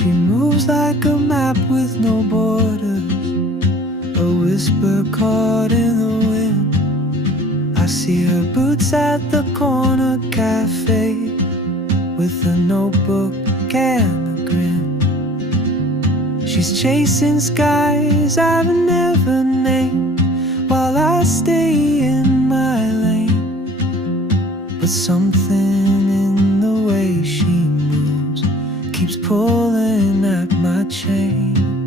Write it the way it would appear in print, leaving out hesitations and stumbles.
She moves like a map with no borders, a whisper caught in the wind. I see her boots at the corner cafe with a notebook and a grin. She's chasing skies I've never named while I stay in my lane. But something in the way she moves keeps pulling at my chain.